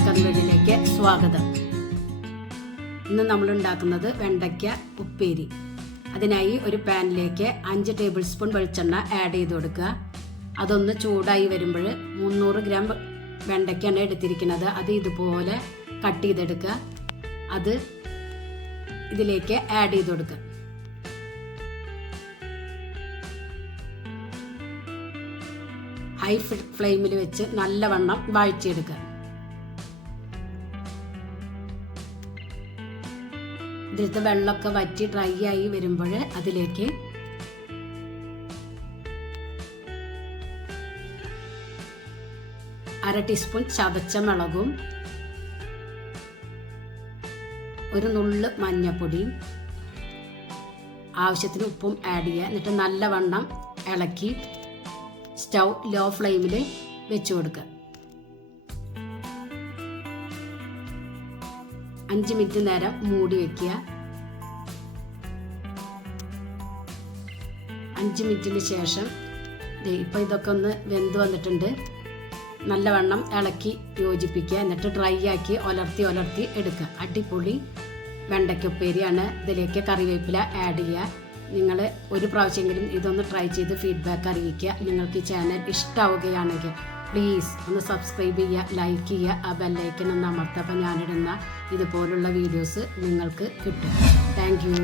എല്ലാവർക്കും വീട്ടിലേക്ക് സ്വാഗതം. ഇന്ന് നമ്മൾ ഉണ്ടാക്കുന്നത് വെണ്ടയ്ക്ക ഉപ്പേരി. അതിനായി ഒരു പാനിലേക്ക് 5 ടേബിൾ സ്പൂൺ വെളിച്ചെണ്ണ ആഡ് ചെയ്ത് കൊടുക്കുക. അതൊന്ന് ചൂടായി വരുമ്പോൾ 300 ഗ്രാം വെണ്ടയ്ക്കാണ് എടുത്തിരിക്കുന്നത്. അത് ഇതുപോലെ കട്ട് ചെയ്തെടുക്കുക. അത് ഇതിലേക്ക് ആഡ് ചെയ്ത് കൊടുക്കുക. ഹൈ ഫ്ലെയിമിൽ വെച്ച് നല്ലവണ്ണം വഴറ്റിയെടുക്കുക. ഇതിലത്തെ വെള്ളമൊക്കെ വറ്റി ഡ്രൈ ആയി വരുമ്പോൾ അതിലേക്ക് അര ടീസ്പൂൺ ചതച്ച മുളകും ഒരു നുള്ള് മഞ്ഞപ്പൊടിയും ആവശ്യത്തിന് ഉപ്പും ആഡ് ചെയ്യുക. എന്നിട്ട് നല്ലവണ്ണം ഇളക്കി സ്റ്റൗ ലോ ഫ്ലെയിമിൽ വെച്ച് കൊടുക്കുക. 5 മിനിറ്റ് നേരം മൂടി വെക്കുക. 5 മിനിറ്റിന് ശേഷം ഇപ്പോൾ ഇതൊക്കെ ഒന്ന് വെന്ത് വന്നിട്ടുണ്ട്. നല്ലവണ്ണം ഇളക്കി യോജിപ്പിക്കുക. എന്നിട്ട് ഡ്രൈ ആക്കി ഒലർത്തി എടുക്കുക. അടിപൊളി വെണ്ടയ്ക്കുപ്പേരിയാണ്. ഇതിലേക്ക് കറിവേപ്പില ആഡ് ചെയ്യുക. നിങ്ങൾ ഒരു പ്രാവശ്യമെങ്കിലും ഇതൊന്ന് ട്രൈ ചെയ്ത് ഫീഡ്ബാക്ക് അറിയിക്കുക. നിങ്ങൾക്ക് ഈ ചാനൽ ഇഷ്ടമാവുകയാണെങ്കിൽ പ്ലീസ് ഒന്ന് സബ്സ്ക്രൈബ് ചെയ്യുക, ലൈക്ക് ചെയ്യുക, ആ ബെല്ലൈക്കൺ ഒന്ന് അമർത്തുക. അപ്പോൾ ഞാനിടുന്ന ഇതുപോലുള്ള വീഡിയോസ് നിങ്ങൾക്ക് കിട്ടും. Thank you.